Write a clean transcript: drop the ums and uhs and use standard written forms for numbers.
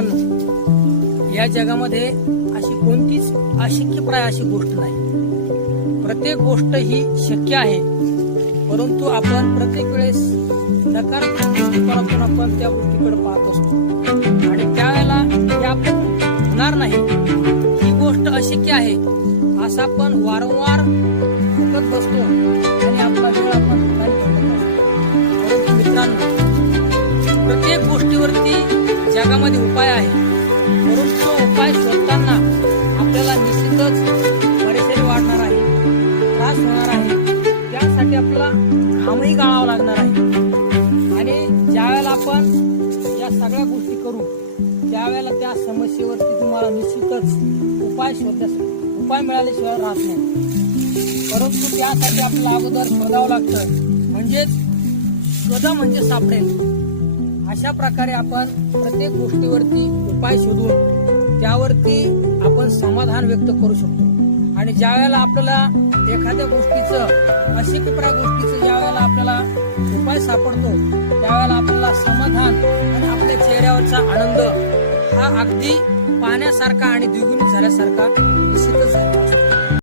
मित्रांनो, या जगामध्ये अशी कोणतीच अशक्यप्राय अशी गोष्ट नाही। प्रत्येक गोष्ट ही शक्य आहे, परंतु आपण प्रत्येक वेळेस नकारात्मक दृष्टिकोनातून आपण त्या गोष्टीकडे पाहत असतो आणि त्यावेळेला हे आपण होणार नाही, ही गोष्ट अशक्य आहे असं आपण वारंवार फुकत बसतो आणि आपला वेळ आपण परंतु मित्रांनो, प्रत्येक गोष्टीवरती जगामध्ये उपाय आहे, परंतु तो उपाय शोधताना आपल्याला निश्चितच परेशानी वाढणार आहे, त्रास होणार आहे, त्यासाठी आपल्याला घामही गाळावा लागणार आहे। आणि ज्यावेळेला आपण या सगळ्या गोष्टी करू त्यावेळेला त्या समस्येवरती तुम्हाला निश्चितच उपाय मिळाल्याशिवाय राहत नाही। परंतु त्यासाठी आपल्याला अगोदर शोधावं लागतं, म्हणजेच शोधा म्हणजे सापडेल। अशा प्रकारे आपण प्रत्येक गोष्टीवरती उपाय शोधून त्यावरती आपण समाधान व्यक्त करू शकतो। आणि ज्या वेळेला आपल्याला एखाद्या गोष्टीचं अशक्यप्राय गोष्टीचं ज्या वेळेला आपल्याला उपाय सापडतो त्यावेळेला आपल्याला समाधान आणि आपल्या चेहऱ्यावरचा आनंद हा अगदी पाहण्यासारखा आणि द्विगुणित झाल्यासारखा निश्चितच झाला।